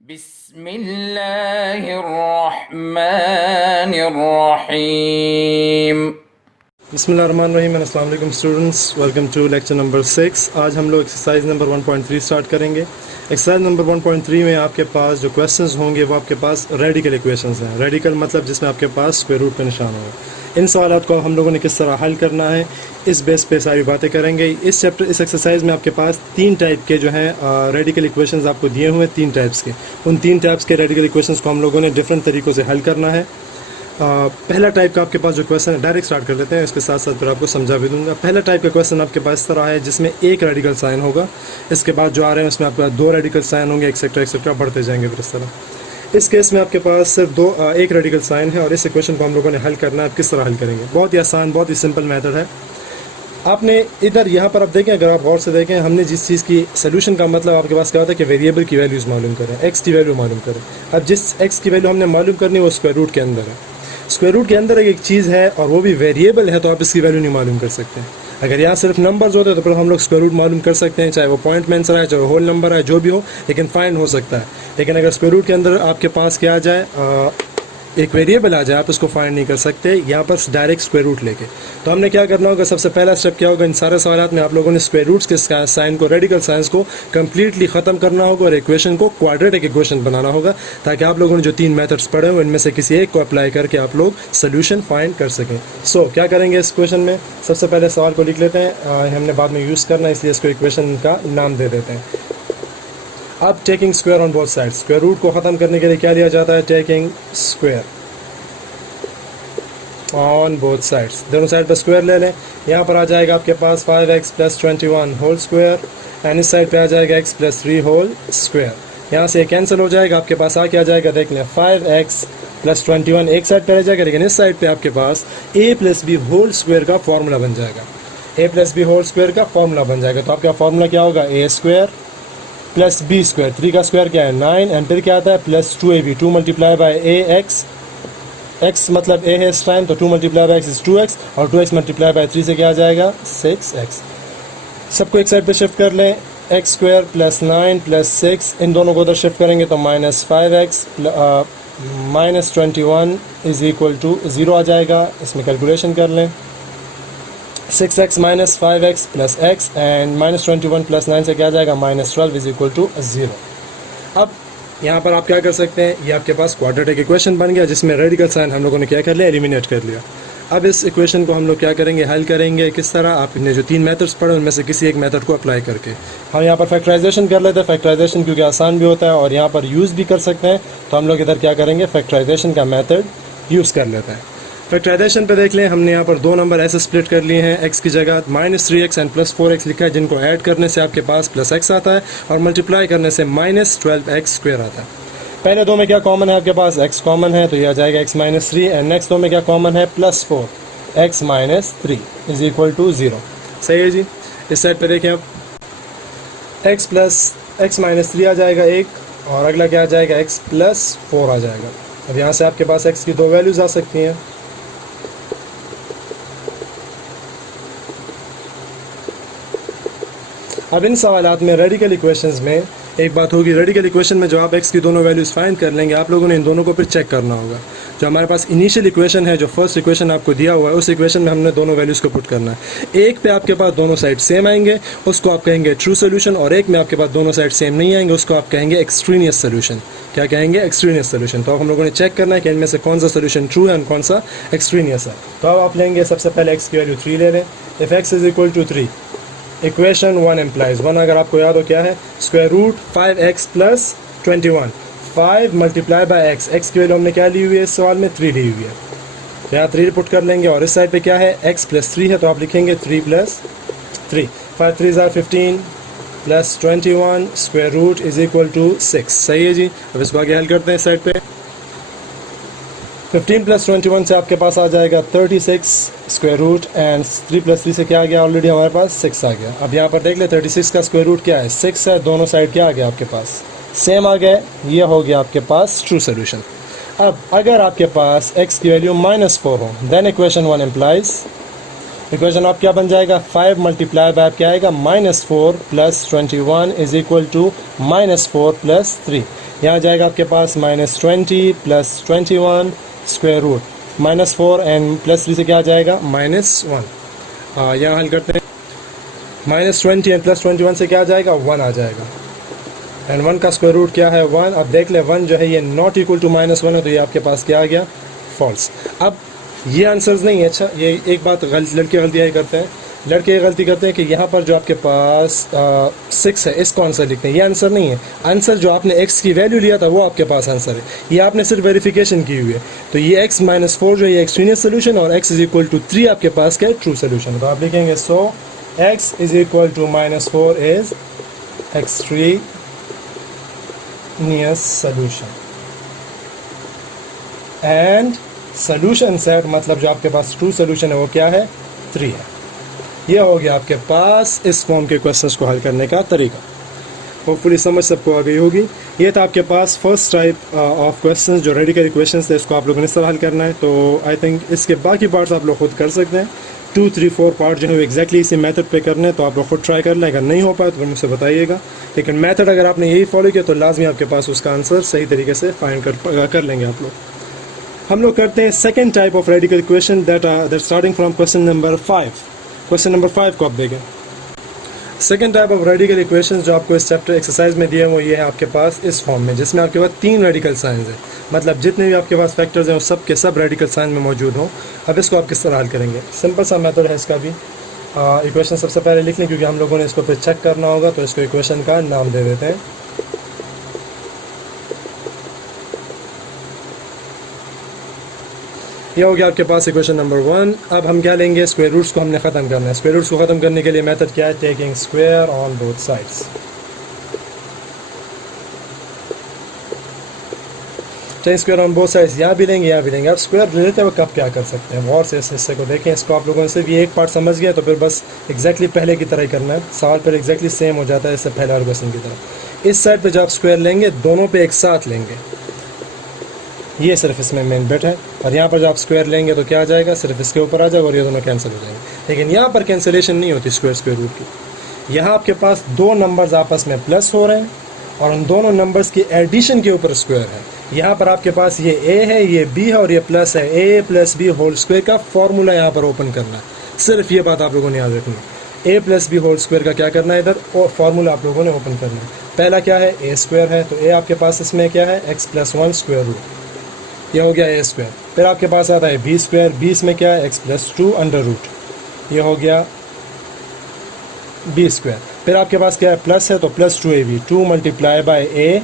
बिस्मिल्लाहिर्रहमानिर्रहीम। बिस्मिल्लाहिर्रहमानिर्रहीम। अस्सलाम वालेकुम students, welcome to lecture number 6। आज हम लोग एक्सरसाइज नंबर 1.3 स्टार्ट करेंगे। एक्सरसाइज नंबर 1.3 में आपके पास जो क्वेश्चंस होंगे वो आपके पास रेडिकल इक्वेशंस हैं। रेडिकल मतलब जिसमें आपके पास स्क्वायर रूट का निशान होगा। इन सवालों को हम लोगों ने किस तरह हल करना है, इस बेस पे सारी बातें करेंगे। इस एक्सरसाइज में आपके पास 3 टाइप के जो हैं रेडिकल इक्वेशंस आपको दिए हुए हैं, 3 टाइप्स के। उन 3 टाइप्स के रेडिकल इक्वेशंस को हम लोगों ने डिफरेंट तरीक़ों से हल करना है। पहला टाइप का आपके पास जो क्वेश्चन है, डायरेक्ट स्टार्ट कर लेते हैं, इसके साथ साथ फिर आपको समझा भी दूंगा। पहला टाइप का क्वेश्चन आपके पास इस तरह है जिसमें एक रेडिकल साइन होगा, इसके बाद जो आ रहे हैं उसमें आपके पास 2 रेडिकल साइन होंगे, एक्सेट्रा एक्सेट्रा बढ़ते जाएंगे फिर इस तरह। इस केस में आपके पास सिर्फ एक रेडिकल साइन है और इस इक्वेशन को हम लोगों ने हल करना है। आप किस तरह हल करेंगे? बहुत ही आसान, बहुत ही सिंपल मेथड है। आपने इधर यहाँ पर आप देखें, अगर आप गौर से देखें, हमने जिस चीज़ की सोल्यूशन का मतलब आपके पास क्या होता है कि वेरिएबल की वैल्यूज़ मालूम करें, एक्स की वैल्यू मालूम करें। अब जिस एक्स की वैल्यू हमने मालूम करनी है वो स्क्वायर रूट के अंदर है। स्क्वायर रूट के अंदर एक चीज़ है और वो भी वेरिएबल है, तो आप इसकी वैल्यू नहीं मालूम कर सकते। अगर यहाँ सिर्फ नंबर्स होते तो फिर हम लोग स्क्वायर रूट मालूम कर सकते हैं, चाहे वो पॉइंट में आंसर है, चाहे वो होल नंबर है, जो भी हो, लेकिन फाइंड हो सकता है। लेकिन अगर स्क्वायर रूट के अंदर आपके पास क्या आ जाए, एक वेरिएबल आ जाए, आप उसको फाइंड नहीं कर सकते यहाँ पर डायरेक्ट स्क्वायर रूट लेके। तो हमने क्या करना होगा, सबसे पहला स्टेप क्या होगा, इन सारे सवालात में आप लोगों ने स्क्वायर रूट्स के साइन को, रेडिकल साइंस को कम्प्लीटली ख़त्म करना होगा और इक्वेशन को क्वाड्रेटिक इक्वेशन बनाना होगा, ताकि आप लोगों ने जो 3 मेथड्स पढ़े हो इनमें से किसी एक को अप्लाई करके आप लोग सोल्यूशन फाइंड कर सकें। सो क्या करेंगे इस क्वेश्चन में, सबसे पहले सवाल को लिख लेते हैं। हमने बाद में यूज़ करना है इसलिए इसको इक्वेशन का नाम दे देते हैं। अब taking square on both side, square root को ख़त्म करने के लिए क्या लिया जाता है, taking square on both sides, दोनों साइड पर स्क्वायर ले लें। यहाँ पर आ जाएगा आपके पास 5x + 21 होल स्क्वायर, एंड इस साइड पे आ जाएगा x + 3 होल स्क्वायर। यहाँ से कैंसिल हो जाएगा, आपके पास आ क्या जाएगा, देख लें, 5x + 21 एक साइड पर रह जाएगा, लेकिन इस साइड पे आपके पास a + b होल स्क्वायर का फॉर्मूला बन जाएगा। a + b होल स्क्वायर का फॉर्मूला बन जाएगा। तो आपका फॉर्मूला क्या होगा, a² + b², 3 का स्क्वायर क्या है 9, एंड फिर क्या आता है +2ab, 2 × ax, x मतलब a है इस टाइम, तो 2 × x इज़ 2x, और 2x × 3 से क्या आ जाएगा 6x। सबको एक साइड पे शिफ्ट कर लें, x² + 9 + 6, इन दोनों को उधर शिफ्ट करेंगे तो -5x -21 = 0 आ जाएगा। इसमें कैलकुलेशन कर लें, 6x - 5x + x, एंड -21 + 9 से क्या आ जाएगा -12 = 0। अब यहाँ पर आप क्या कर सकते हैं, ये आपके पास क्वाड्रेटिक इक्वेशन बन गया जिसमें रेडिकल साइन हम लोगों ने क्या कर लिया, एलिमिनेट कर लिया। अब इस इक्वेशन को हम लोग क्या करेंगे, हल करेंगे। किस तरह, आपने जो 3 मेथड्स पढ़े उनमें से किसी एक मेथड को अप्लाई करके हम यहाँ पर फैक्टराइजेशन कर लेते हैं। फैक्टराइजेशन क्योंकि आसान भी होता है और यहाँ पर यूज़ भी कर सकते हैं, तो हम लोग इधर क्या करेंगे, फैक्टराइजेशन का मेथड यूज़ कर लेते हैं। फैक्टराइजेशन पे देख लें, हमने यहाँ पर 2 नंबर ऐसे स्प्लिट कर लिए हैं, x की जगह -3x एंड +4x लिखा है, जिनको ऐड करने से आपके पास +x आता है और मल्टीप्लाई करने से -12x² आता है। पहले 2 में क्या कॉमन है, आपके पास x कॉमन है, तो ये आ जाएगा x - 3, एंड नेक्स्ट 2 में क्या कॉमन है, +4 x - 3 = 0। सही है जी। इस साइड पे देखें, अब x + x - 3 आ जाएगा 1, और अगला क्या आ जाएगा, x + 4 आ जाएगा। अब यहाँ से आपके पास x की 2 वैल्यूज़ आ सकती हैं। अब इन सवालात में रेडिकल इक्वेशंस में एक बात होगी, रेडिकल इक्वेशन में जो आप x की दोनों वैल्यूज़ फाइंड कर लेंगे, आप लोगों ने इन दोनों को फिर चेक करना होगा। जो हमारे पास इनिशियल इक्वेशन है, जो फर्स्ट इक्वेशन आपको दिया हुआ है, उस इक्वेशन में हमने दोनों वैल्यूज़ को पुट करना है। एक पे आपके पास दोनों साइड सेम आएंगे, उसको आप कहेंगे ट्रू सोल्यूशन, और एक में आपके पास दोनों साइड सेम नहीं आएंगे, उसको आप कहेंगे एक्सट्रीनियस सोल्यूशन। क्या कहेंगे, एक्सट्रीनियस सोल्यूशन। तो अब हम लोगों ने चेक करना है कि इनमें से कौन सा सोल्यूशन ट्रू है और कौन सा एक्सट्रीनियस है। तो अब आप लेंगे, सबसे पहले x की वैल्यू 3 ले लें। इफ़ x = 3, इक्वेशन 1 इम्प्लाइज 1, अगर आपको याद हो क्या है, square root 5x + 21, 5 × x, x की वैल्यू हमने क्या ली हुई है इस सवाल में, 3 ली हुई है, तो यहाँ 3 पुट कर लेंगे। और इस साइड पे क्या है, x + 3 है, तो आप लिखेंगे 3 + 3, 5 3 = 15 + 21 स्क्वायर रूट = 6। सही है जी। अब इसको आगे हल करते हैं। इस साइड पे 15 + 21 से आपके पास आ जाएगा 36 स्क्वायर रूट, एंड 3 + 3 से क्या आ गया, ऑलरेडी हमारे पास 6 आ गया। अब यहाँ पर देख ले, 36 का स्क्वायर रूट क्या है, 6 है, दोनों साइड क्या आ गया आपके पास, सेम आ गया। ये हो गया आपके पास ट्रू सोल्यूशन। अब अगर आपके पास x की वैल्यू -4 हो, देन इक्वेशन 1 इम्प्लाइज, इक्वेशन आप क्या बन जाएगा, 5 × आप क्या आएगा, -4 + 21 = -4 + 3। यहाँ जाएगा आपके पास -20 + 21 स्क्वायर रूट -4 एंड +3 से क्या आ जाएगा -1। यहाँ हल करते हैं, -20 एंड +21 से क्या आ जाएगा 1 आ जाएगा, एंड 1 का स्क्वायर रूट क्या है 1। अब देख ले 1 जो है ये नॉट इक्वल टू -1 है, तो ये आपके पास क्या आ गया फॉल्स। अब ये आंसर्स नहीं है। अच्छा, ये एक बात लड़के गलतियाँ ही करते हैं, लड़के ये गलती करते हैं कि यहाँ पर जो आपके पास 6 है इसको आंसर लिखते हैं, ये आंसर नहीं है। आंसर जो आपने x की वैल्यू लिया था वो आपके पास आंसर है, ये आपने सिर्फ वेरिफिकेशन की हुई है। तो ये x - 4 जो है ये एक्सट्रीनियस सोल्यूशन और x = 3 आपके पास क्या है ट्रू सोल्यूशन। तो आप लिखेंगे सो x = -4 is extraneous solution and solution set मतलब जो आपके पास ट्रू सोल्यूशन है वो क्या है 3 है। ये हो गया आपके पास इस फॉर्म के क्वेश्चंस को हल करने का तरीका। होपफुली समझ सबको आ गई होगी। ये था आपके पास फर्स्ट टाइप ऑफ क्वेश्चंस जो रेडिकल इक्वेशंस थे, इसको आप लोगों ने इस तरह हल करना है। तो आई थिंक इसके बाकी पार्ट्स आप लोग खुद कर सकते हैं। 2, 3, 4 पार्ट जो है एग्जैक्टली इसी मेथड पे करने हैं, तो आप लोग खुद ट्राई कर लें। अगर नहीं हो पाए तो मुझसे बताइएगा, लेकिन मेथड अगर आपने यही फॉलो किया तो लाजमी आपके पास उसका आंसर सही तरीके से फाइंड कर लेंगे आप लोग। हम लोग करते हैं second type of radical equation that starting from question number 5। Question number 5 को आप देखें। Second type of radical equations जो आपको इस चैप्टर एक्सरसाइज में दिए हैं वो ये है आपके पास इस फॉर्म में, जिसमें आपके पास 3 रेडिकल साइंस हैं, मतलब जितने भी आपके पास फैक्टर्स हैं वो सब के सब रेडिकल साइन में मौजूद हों। अब इसको आप किस तरह हल करेंगे, सिंपल सा मेथड है इसका भी। इक्वेशन सबसे पहले लिख लें क्योंकि हम लोगों ने इसको फिर चेक करना होगा, तो इसको इक्वेशन का नाम दे देते हैं। यह हो गया आपके पास इक्वेशन नंबर 1। अब हम क्या लेंगे, स्क्वायर रूट्स को हमने ख़त्म करना है। स्क्वायर रूट्स को ख़त्म करने के लिए मेथड क्या है, taking square on both sides. चाहे स्क्वायर ऑन बोथ साइड्स यहाँ भी लेंगे यहाँ भी लेंगे। अब स्क्वायर लेते हुए कब क्या कर सकते हैं, गौर से इस हिस्से को देखें। इसको आप लोगों ने सिर्फ ये एक पार्ट समझ गया तो फिर बस एग्जैक्टली पहले की तरह ही करना है, सवाल पर एग्जैक्टली सेम हो जाता है इससे पहले और क्वेश्चन की तरह। इस साइड पे जब आप स्क्वायर लेंगे दोनों पे एक साथ लेंगे, ये सिर्फ इसमें मेन बिट है। और यहाँ पर जब आप स्क्वायर लेंगे तो क्या आ जाएगा, सिर्फ इसके ऊपर आ जाएगा और ये दोनों कैंसिल हो जाएंगे। लेकिन यहाँ पर कैंसिलेशन नहीं होती स्क्वायर रूट की। यहाँ आपके पास 2 नंबर्स आपस में प्लस हो रहे हैं और उन दोनों नंबर्स की एडिशन के ऊपर स्क्वायर है। यहाँ पर आपके पास ये a है, ये b है और ये प्लस है। a + b होल स्क्वायर का फॉर्मूला यहाँ पर ओपन करना है, सिर्फ ये बात आप लोगों ने याद रखनी है। a + b होल स्क्वायर का क्या करना है इधर, और फॉर्मूला आप लोगों ने ओपन करना है। पहला क्या है, a स्क्वायर है, तो a आपके पास इसमें क्या है x + 1 स्क्वायर रूट, ये हो गया a स्क्वायर। फिर आपके पास आता है b स्क्वायर, b इसमें क्या है x + 2 अंडर रूट, ये हो गया b स्क्वायर। फिर आपके पास क्या है प्लस है तो +2ab, 2 × a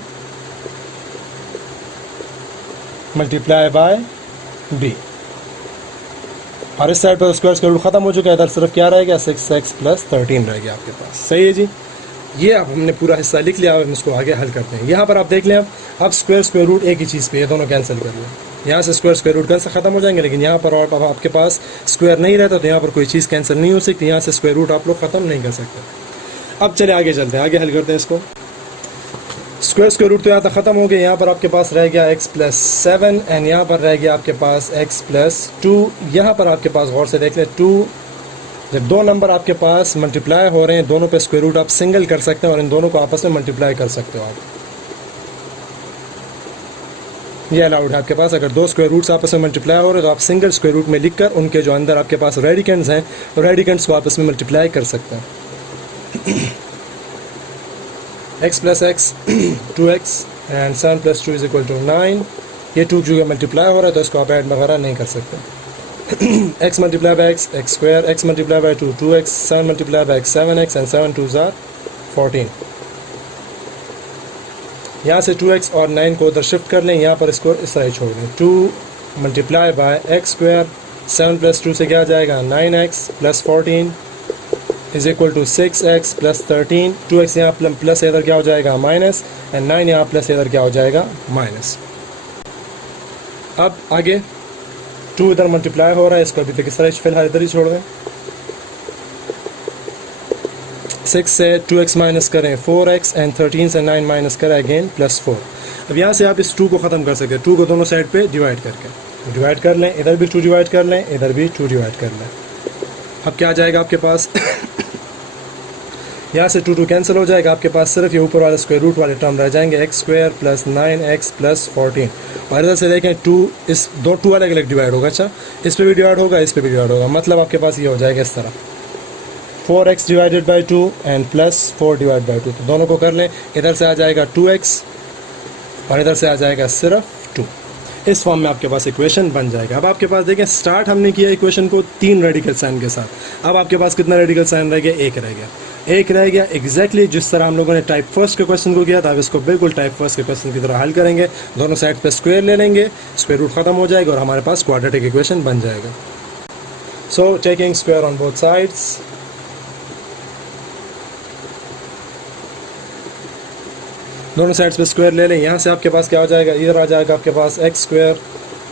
× b। और इस साइड पर स्क्वायर रूट खत्म हो चुका है, इधर सिर्फ क्या रहेगा 6x + 13 रह गया आपके पास। सही है जी, ये अब हमने पूरा हिस्सा लिख लिया। अब इसको आगे हल करते हैं। यहाँ पर आप देख लें, अब स्क्वायर रूट एक ही चीज़ पे, ये दोनों कैंसिल कर लें। यहाँ से स्क्वायर रूट कैंसिल ख़त्म हो जाएंगे, लेकिन यहाँ पर और अब आपके पास स्क्वायर नहीं रहता तो यहाँ पर कोई चीज़ कैंसिल नहीं हो सकती, यहाँ से स्क्वायर रूट आप लोग ख़त्म नहीं कर सकते। अब चले आगे चलते हैं, आगे हल करते हैं इसको। स्क्वायर रूट तो यहाँ तक ख़त्म हो गया। यहाँ पर आपके पास रह गया x + 7 एंड यहाँ पर रह गया आपके पास x + 2। यहाँ पर आपके पास गौर से देख लें 2, जब 2 नंबर आपके पास मल्टीप्लाई हो रहे हैं, दोनों पे स्क्वायर रूट आप सिंगल कर सकते हैं और इन दोनों को आपस में मल्टीप्लाई कर सकते हो आप। ये अलाउड है आपके पास। अगर 2 स्क्वायर रूट्स आपस में मल्टीप्लाई हो रहे हैं तो आप सिंगल स्क्वायर रूट में लिखकर उनके जो अंदर आपके पास रेडिकेंट्स हैं तो रेडिकेंट्स को आपस में मल्टीप्लाई कर सकते हैं। x + x 2x and 7 + 2 = 9। ये 2 जो मल्टीप्लाई हो रहा है तो इसको आप ऐड वगैरह नहीं कर सकते। x × x, x square, x × 2, 2x, 7 × x, 7x and 7 2s are 14। यहाँ से 2x और 9 को उधर शिफ्ट कर लें, यहाँ पर इसको इस तरह छोड़ दें। 2 × x², 7 + 2 से क्या आ जाएगा 9x + 14 = 6x + 13। 2x यहाँ प्लस इधर क्या हो जाएगा माइनस, एंड 9 यहाँ प्लस इधर क्या हो जाएगा माइनस। अब आगे 2 इधर मल्टीप्लाई हो रहा है, इसको अभी तक इस तरह फिलहाल इधर ही छोड़ दें। 6 से 2x माइनस करें 4x एंड 13 से 9 माइनस करें अगेन +4। अब यहाँ से आप इस 2 को ख़त्म कर सकते हैं, 2 को दोनों साइड पे डिवाइड करके डिवाइड कर लें, इधर भी 2 डिवाइड कर लें, इधर भी 2 डिवाइड कर लें। अब क्या आ जाएगा आपके पास यहाँ से 2 कैंसिल हो जाएगा, आपके पास सिर्फ ये ऊपर वाले स्क्वायर रूट वाले टर्म रह जाएंगे, x square plus 9x plus 14। और इधर से देखें 2, इस दो 2 अलग अलग डिवाइड होगा। अच्छा, इस पे भी डिवाइड होगा, इस पे भी डिवाइड होगा, मतलब आपके पास ये हो जाएगा इस तरह 4x divided by 2 and plus 4 divide by 2। तो दोनों को कर लें, इधर से आ जाएगा 2x और इधर से आ जाएगा सिर्फ 2। इस फॉर्म में आपके पास इक्वेशन बन जाएगा। अब आपके पास देखें स्टार्ट हमने किया इक्वेशन को 3 रेडिकल साइन के साथ। अब आपके पास कितना रेडिकल साइन रह गया? एक रह गया एग्जैक्टली जिस तरह हम लोगों ने टाइप फर्स्ट के क्वेश्चन को किया था। अब इसको बिल्कुल टाइप फर्स्ट के क्वेश्चन की तरह हल करेंगे। दोनों साइड पे स्क्वायर ले लेंगे, स्क्वायर रूट खत्म हो जाएगा और हमारे पास क्वाड्रेटिक इक्वेशन बन जाएगा। So taking square on both sides, दोनों साइड्स पे स्क्वायर ले लें। यहाँ से आपके पास क्या हो जाएगा? इधर आ जाएगा आपके पास x square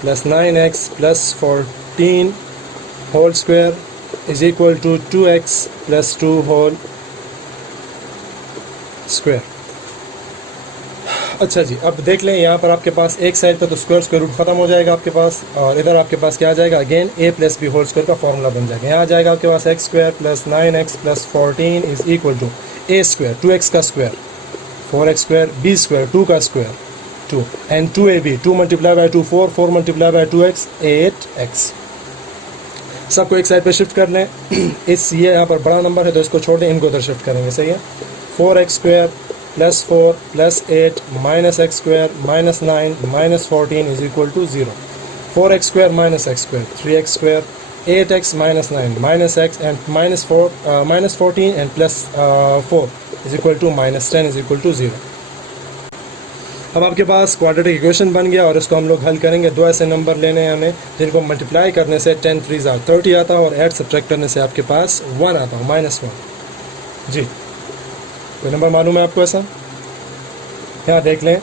plus 9x plus 14 whole square is equal to 2x plus 2 whole square. अच्छा जी, अब देख लें यहाँ पर आपके पास एक साइड पर तो स्क्वायर रूट खत्म हो जाएगा आपके पास, और इधर आपके पास क्या आ जाएगा? Again a plus b whole square का फॉर्मूला बन जाएगा। यहाँ आ जाएगा आपके पास x square plus 9x plus 14 is equal to a square 2x का square 4x square, b square 2 का square 2 and 2ab 2 multiply by 2 4 4 multiply by 2x 8x। सबको एक साइड पे शिफ्ट कर लें। इस ये यहाँ पर बड़ा नंबर है तो इसको छोड़ दें, इनको उधर शिफ्ट करेंगे। सही है। 4x square plus 4 plus 8 minus x square minus 9 minus 14 is equal to 0। 4x square minus x square 3x square 8x minus 9 minus x and minus 14 and plus 4 is equal to minus 10 is equal to 0। अब आपके पास quadratic equation बन गया और इसको हम लोग हल करेंगे। 2 ऐसे नंबर लेने हैं हमें जिनको मल्टीप्लाई करने से 10 3 30 आता है और ऐड सब्ट्रैक्ट करने से आपके पास 1 आता है, -1। जी, कोई नंबर मालूम है आपको ऐसा? यहाँ देख लें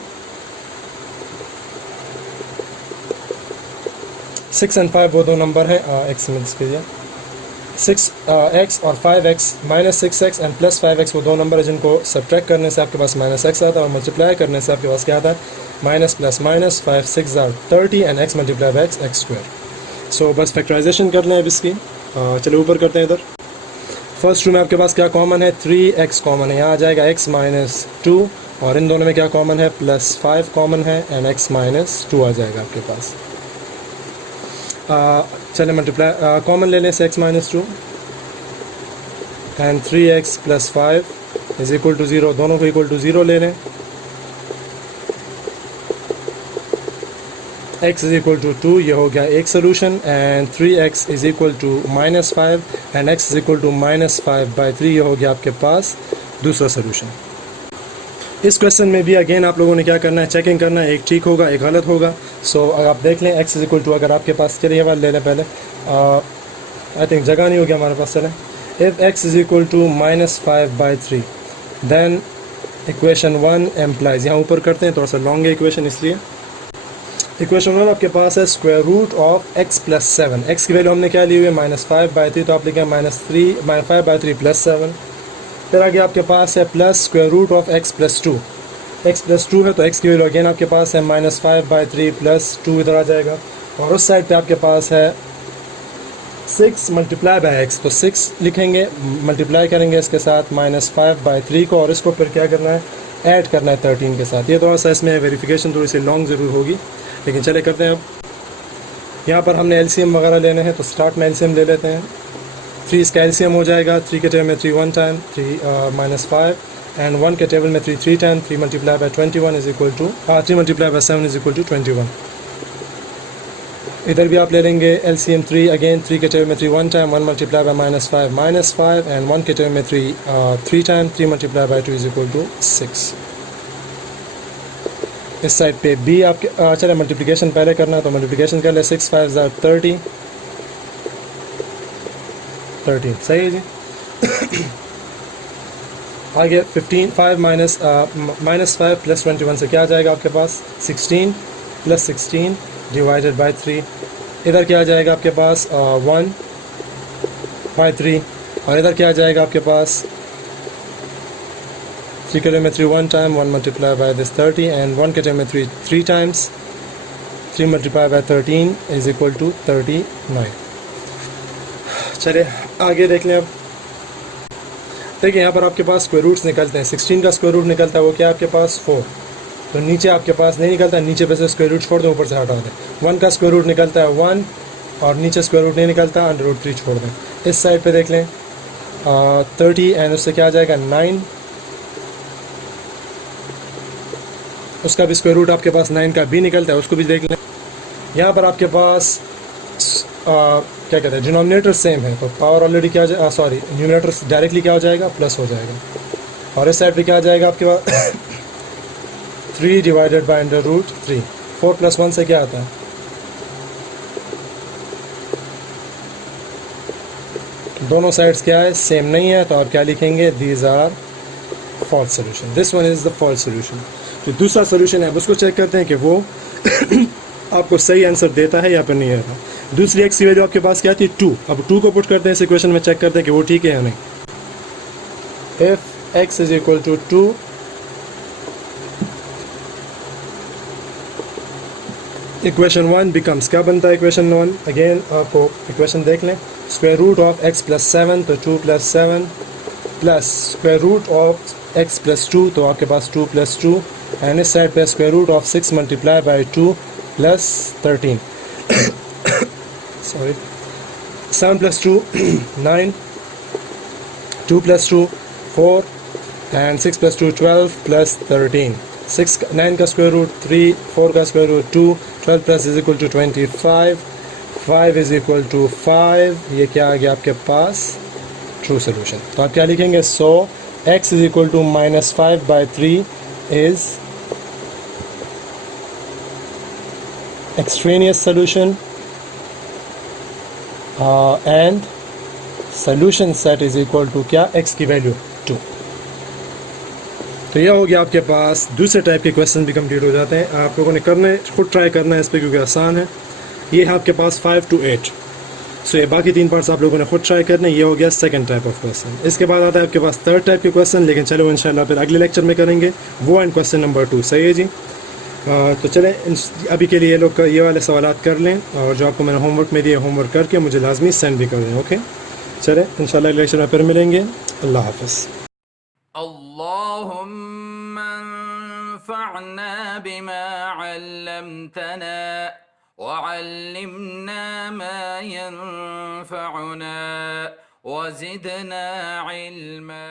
6 और 5 वो दो नंबर हैं। एक्स मिनट्स कीजिए 6x और 5x minus 6x and plus 5x वो दो नंबर है जिनको सब्ट्रैक्ट करने से आपके पास -x आता है और मल्टीप्लाई करने से आपके पास क्या आता है? Minus plus minus 5 6 30 and x multiply by x square. So बस फैक्टराइजेशन कर लें अब इसकी। चलो ऊपर करते हैं। इधर फर्स्ट रो में आपके पास क्या कॉमन है? 3x कॉमन है, यहाँ आ जाएगा x माइनस 2 और इन दोनों में क्या कॉमन है? प्लस 5 कॉमन है एंड x माइनस 2 आ जाएगा आपके पास। चले मल्टीप्लाई कॉमन ले लें से x minus 2 and 3x plus 5 is equal to 0। दोनों को इक्वल टू 0 ले लें। x इज इक्वल टू 2, ये हो गया एक solution and 3x is equal to -5 and x is equal to -5/3, ये हो गया आपके पास दूसरा सोल्यूशन। इस क्वेश्चन में भी अगेन आप लोगों ने क्या करना है? चेकिंग करना है, एक ठीक होगा एक गलत होगा। सो आप देख लें x इज इक्वल टू, अगर आपके पास, चलिए वाला ले लें पहले, आई थिंक जगह नहीं होगी हमारे पास। चलें, if x is equal to -5/3 then equation 1 implies, यहाँ ऊपर करते हैं, थोड़ा सा लॉन्ग है इक्वेशन इसलिए। इक्वेशन 1 आपके पास है square root of x plus 7। x की वैल्यू हमने क्या ली हुई है? -5/3, तो आप लिखें -5/3 प्लस 7। फिर आगे आपके पास है plus square root of x plus 2। x plus 2 है तो x की वैल्यू अगेन आपके पास है -5/3 प्लस 2 इधर आ जाएगा और उस साइड पे आपके पास है 6 मल्टीप्लाई बाई x, तो 6 लिखेंगे, मल्टीप्लाई करेंगे इसके साथ -5/3 को और इसको फिर क्या करना है? ऐड करना है 13 के साथ। ये थोड़ा सा इसमें वेरिफिकेशन थोड़ी सी लॉन्ग ज़रूर होगी, लेकिन चले करते हैं। अब यहाँ पर हमने एलसीएम वगैरह लेने हैं तो स्टार्ट में एलसीएम ले लेते हैं। 3 इसका एलसीएम हो जाएगा, 3 के टेबल में 3 1 टाइम 3 -5 एंड 1 के टेबल में 3 3 time 3 multiply by 21 is equal to 3 multiply by 7 is equal to 21। इधर भी आप ले लेंगे एलसीएम 3, अगेन 3 के टेबल में 3 1 टाइम 1 मल्टीप्लाई बाई -5 एंड 1 के टेबल में 3 time 3 multiply by 2 is equal to 6। इस साइड पे भी आपके चले मल्टीप्लिकेशन पहले करना है तो मल्टीप्लिकेशन कर ले। 6 5 30 13, सही है जी। आगे 15 5 -5 प्लस 21 से क्या आ जाएगा आपके पास? 16 प्लस 16 डिवाइडेड बाई 3। इधर क्या आ जाएगा आपके पास? 1/3 और इधर क्या आ जाएगा आपके पास? 3 के टेबल में 3 1 time 1 multiply by this 30 and 1 के टेबल में 3 times 3 multiply by 13 is equal to 39। चलिए आगे देख लें। देखिए यहाँ पर आपके पास स्क्वायर रूट्स निकलते हैं। 16 का स्क्वायर रूट निकलता है वो क्या आपके पास 4, तो नीचे आपके पास नहीं निकलता, नीचे पे से स्क्वायर रूट छोड़ दें, ऊपर से हटा दें। 1 का स्क्वायर रूट निकलता है 1 और नीचे स्क्वायर रूट नहीं निकलता, √3 छोड़ दें। इस साइड पे देख लें 30 एंड उससे क्या आ जाएगा 9, उसका भी स्क्वायर रूट आपके पास 9 का भी निकलता है, उसको भी देख लें। यहाँ पर आपके पास क्या कहते हैं डिनोमिनेटर सेम है, तो पावर ऑलरेडी क्या हो सॉरी न्यूमरेटर डायरेक्टली क्या हो जाएगा प्लस हो जाएगा, और इस साइड पे क्या आ जाएगा आपके पास 3 डिवाइडेड बाई √3। 4 + 1 से क्या आता है, दोनों साइड्स क्या है सेम नहीं है, तो आप क्या लिखेंगे these are false solution, this one is the false solution. तो दूसरा सोल्यूशन है, अब उसको चेक करते हैं कि वो आपको सही आंसर देता है या फिर नहीं देता। दूसरी एक्स की वैल्यू आपके पास क्या थी 2, अब 2 को पुट करते हैं इस इक्वेशन में, चेक करते हैं कि वो ठीक है या नहीं। If x is equal to 2, equation 1 becomes, क्या बनता है इक्वेशन 1, अगेन आपको इक्वेशन देख लें, स्क्वायर रूट ऑफ x + 7, तो 2 + 7 plus square root of x + 2, तो आपके पास 2 + 2 एंड इस साइड पे square root of 6 × 2 + 13 sorry 7 + 2 9, 2 + 2 4 and 6 + 2 12 + 13, 9 का स्क्वायर रूट 3, 4 का square root 2, 12 + is equal to 25, 5 is equal to 5, ये क्या आ गया आपके पास ट्रू सोल्यूशन। तो आप क्या लिखेंगे, सो x is equal to -5/3 is extraneous solution and solution set is equal to क्या x की वैल्यू 2। तो यह हो गया आपके पास, दूसरे टाइप के क्वेश्चन भी कंप्लीट हो जाते हैं। आप लोगों ने करने खुद ट्राई करना है इस पर, क्योंकि आसान है। ये है आपके पास 5 to 8। सो ये बाकी 3 पार्ट्स आप लोगों ने खुद ट्राई करने। ये हो गया सेकंड टाइप ऑफ क्वेश्चन। इसके बाद आता है आपके पास थर्ड टाइप के क्वेश्चन, लेकिन चलो इंशाल्लाह फिर अगले लेक्चर में करेंगे वो एंड क्वेश्चन नंबर 2। सही है जी। तो चलें अभी के लिए ये लोग ये वाले सवाल कर लें, और जो आपको मैंने होमवर्क में दिए होमवर्क करके मुझे लाजमी सेंड भी कर दें। ओके, चलें इंशाल्लाह लेक्चर में फिर मिलेंगे। अल्लाह हाफ़िज़। अल्लाहुम्मा अन्फ़अना बिमा अल्लमतना वअल्लिमना मा यंफ़अुना वज़िदना इल्मा।